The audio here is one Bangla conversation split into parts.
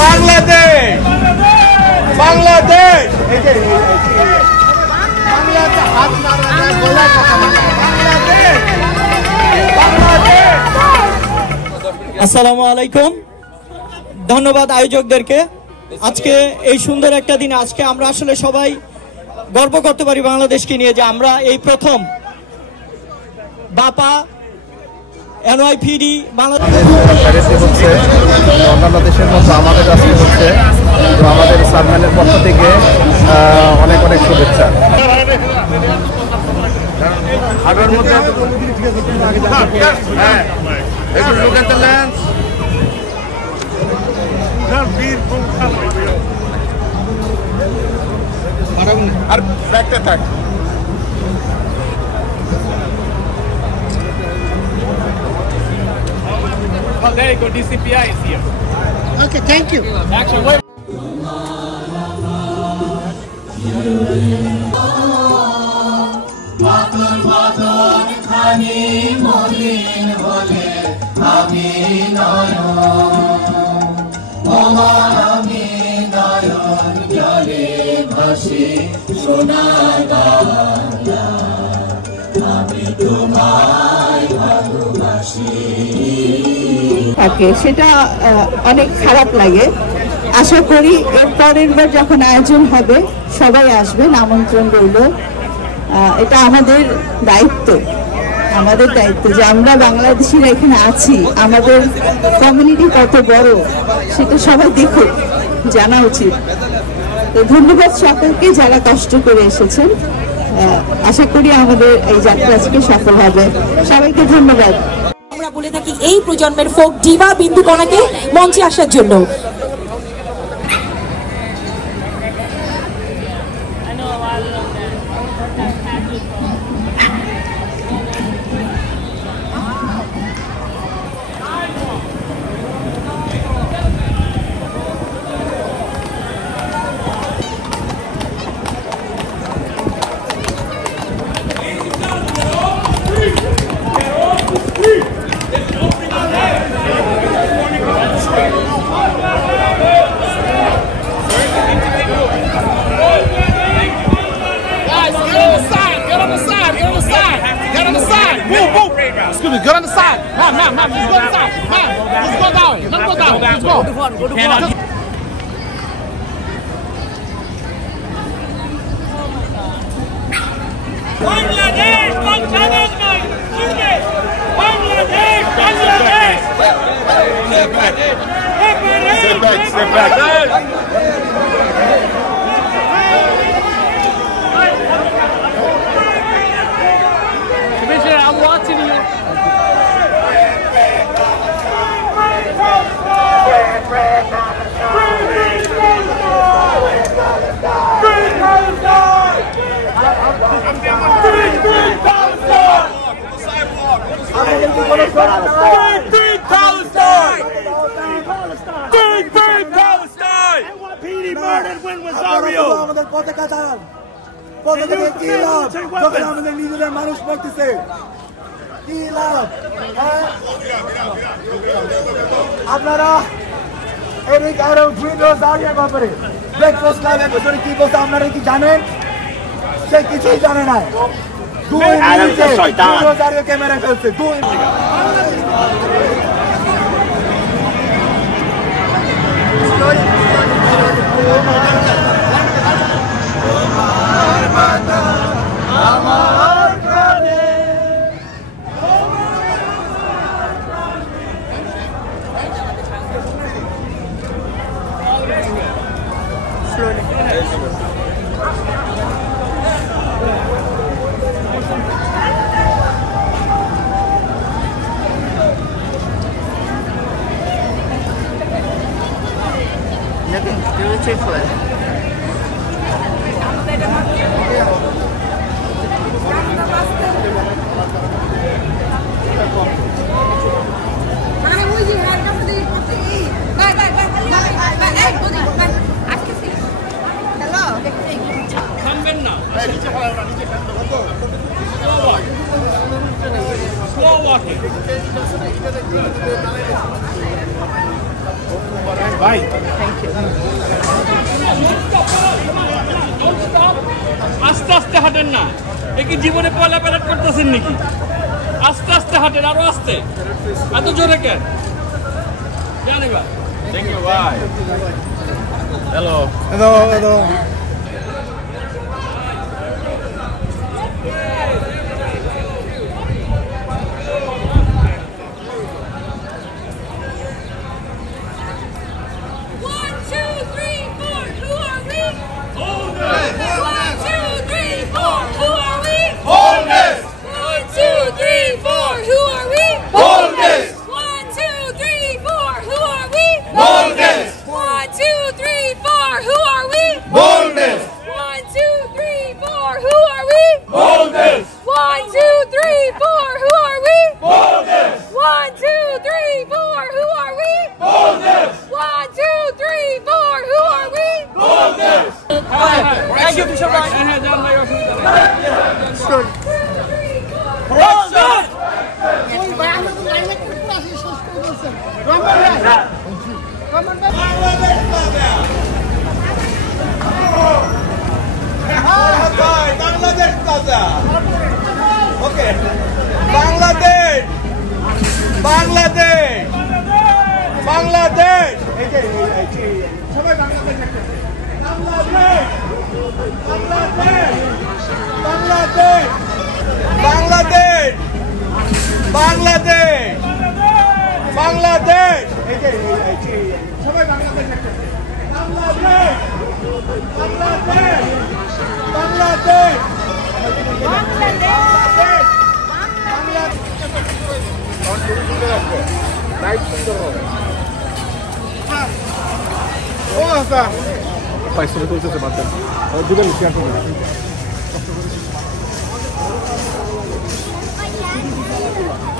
বাংলাদেশ বাংলাদেশ আসসালামু আলাইকুম। ধন্যবাদ আয়োজকদেরকে। আজকে এই সুন্দর একটা দিন, আজকে আমরা আসলে সবাই গর্ব করতে পারি বাংলাদেশকে নিয়ে যে আমরা এই প্রথম বাপা এনওয়াইপিডি বাংলাদেশে হচ্ছে অন্যান্য দেশের মতো আমাদের আজকে হচ্ছে, তো আমাদের সারম্যানের পক্ষ থেকে অনেক অনেক শুভেচ্ছা। আর ব্যাগটা থাক। Oh, there you go. DCPI is here. Okay, thank you. Action. Wait. থাকে সেটা অনেক খারাপ লাগে। আশা করি এর পরের বার যখন আয়োজন হবে সবাই আসবেন, আমন্ত্রণ রইল। এটা আমাদের দায়িত্ব যে আমরা বাংলাদেশিরা এখানে আছি, আমাদের কমিউনিটি কত বড় সেটা সবাই দেখুক, জানা উচিত। তো ধন্যবাদ সকলকে যারা কষ্ট করে এসেছেন। আশা করি আমাদের এই যাত্রা আজকে সফল হবে। সবাইকে ধন্যবাদ। আমরা বলে থাকি এই প্রজন্মের ফোক ডিভা বিন্দু কণাকে মঞ্চে আসার জন্য। Excuse me, get on the side. Ma'am, let's go on the side. Ma'am, let's go down. Let's go down. Let's go. Bangladesh, Bangladesh, Bangladesh, Bangladesh. Step back. Commissioner, I'm watching you. আমাদের পতাকা চালান, পতাকা কি লাভ যখন আমাদের নিজেদের মানুষ মরতেছে? কি লাভ? আপনারা এরিক আরো উইন্ডোজ দাঁড়িয়ে ব্যাপারে ব্রেকফাস্ট ক্লাবের ভিতরে কি বলতে আপনারা কি জানেন? সে কিছুই জানে না। 2 মিনিটে উইন্ডোজ দাঁড়িয়ে ক্যামেরা ফেলছে। 2 beautiful. Slow walking. ভাই আস্তে আস্তে হাঁটেন না, এ কি জীবনে পয়লা প্যারেড করতেছেন নাকি? আস্তে আস্তে হাঁটেন, আরো আস্তে, এত জোরে কেন? জানি বা থ্যাংক ইউ ভাই হ্যালো বাংলাদেশ প্লাজা ওকে বাংলাদেশ বাংলাদেশ বাংলাদেশ এই যে সবাই বাংলাদেশ বাংলাদেশ বাংলাদেশ বাংলাদেশ বাংলাদেশ এই যে সবাই বাংলাদেশ বাংলাদেশ বাংলাদেশ বাংলাদেশ পাইসলে তুলতে পারতেন দিবেন শেয়ার করুন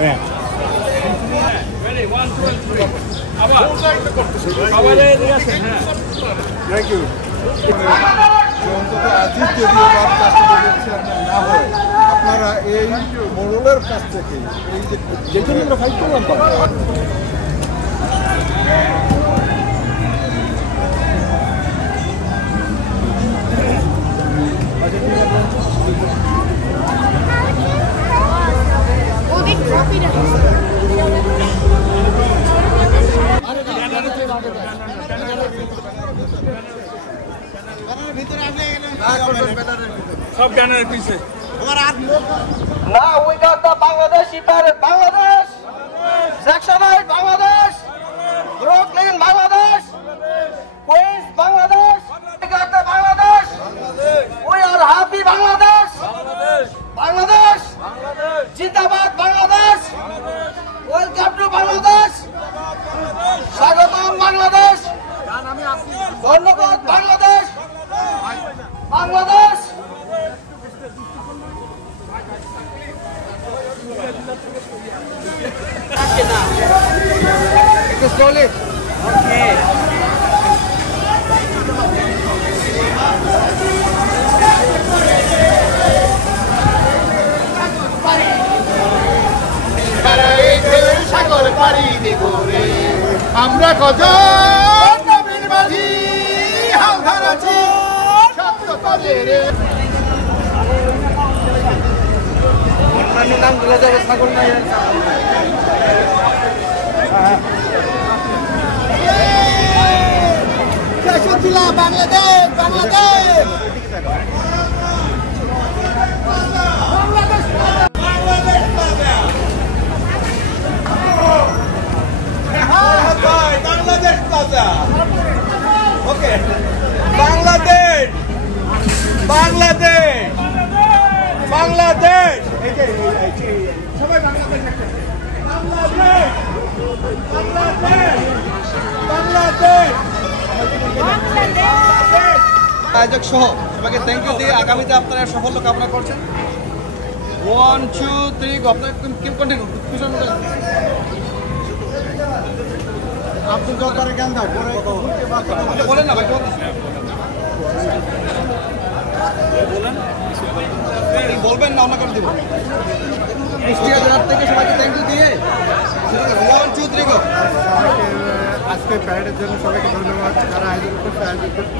হ্যাঁ রেডি 1 2 3 আবার আবার এদিকে আসেন হ্যাঁ থ্যাংক ইউ অন্তত আজিজ যদিও না হয় আপনারা এই মোড়লের কাছ থেকে এই যে জন্য আমরা ফাইট করলাম সব গানের পিছে Now we got the Bangladeshi parrot, Bangladesh, Saxonite, Bangladesh, Brooklyn, Bangladesh, Queens, Bangladesh. We got the Bangladesh. We are happy Bangladesh. Bangladesh. Jindabad, Bangladesh. Welcome to Bangladesh. Swagotam Bangladesh. Dhanyabad Bangladesh. Bangladesh. Slowly. Okay. সাগর পাড়ি দেব রে আমরা কজন নবীন মাঝি হাল ধরেছি সত্য তলে রে অন্যান্য নামগুলো যাবে সাগর নাই বাংলাদেশ বাংলাদেশ বাংলাদেশ প্লাজা ওকে বাংলাদেশ বাংলাদেশ বাংলাদেশ এই যে সবাই বাংলাদেশ বাংলাদেশ বাংলাদেশ বাংলাদেশ আয়োজক সহ সবাইকে থ্যাংক ইউ দিয়ে আগামীতে আপনারা সাফল্য কামনা করছেন 1 2 3 আপনারা কিপ কন্টিনিউ আব্দুল জব্বারের গান দাও বলেন না ভাই বলবেন না অন্য করে দিব কুষ্টিয়া জেলার থেকে সবাইকে থ্যাংক ইউ দিয়ে 1 2 3 গো আজকে প্যারেডের জন্য সবাইকে ধন্যবাদ, যারা আয়োজন করছে আয়োজন করতে